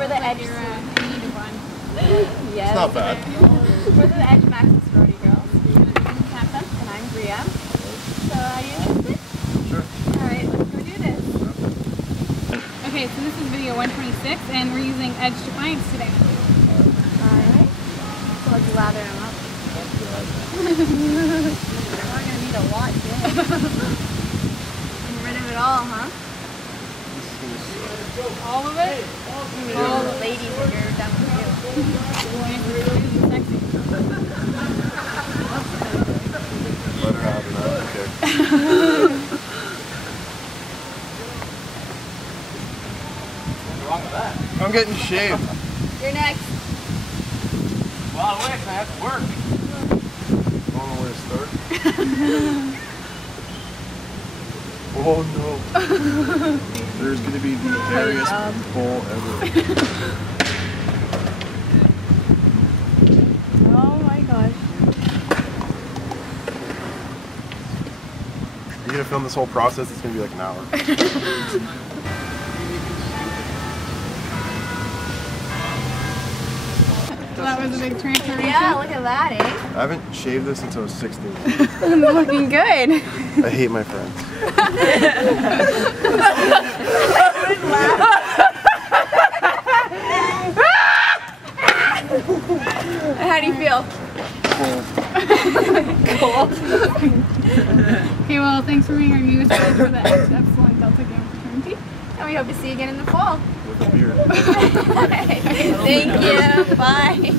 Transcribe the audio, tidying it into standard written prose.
For the edge. Yes. It's not bad. For the Edge Max and Sorority Girls. I'm Captain, and I'm Bria. So are you interested? Sure. Alright, let's go do this. Okay, so this is video 126, and we're using Edge Defiance today. Alright. So let's lather them up. We're going to need a lot today. Get rid of it all, huh? All of it? All the ladies in your done with you. Sexy. Let her have it. I don't care. What's wrong with that? I'm getting shaved. You're next. A lot of ways, I have to work. I don't know where to start. Oh no. There's going to be the hairiest bowl ever. Oh my gosh. You're going to film this whole process, it's going to be like an hour. So that was a big transformation. Yeah, look at that, eh? I haven't shaved this since I was 16. Looking good. I hate my friends. How do you feel? Cold. Okay, well, thanks for being our newest judge for the Excellent Delta Game Fraternity. And we hope to see you again in the fall. With a beard. Thank you. Bye.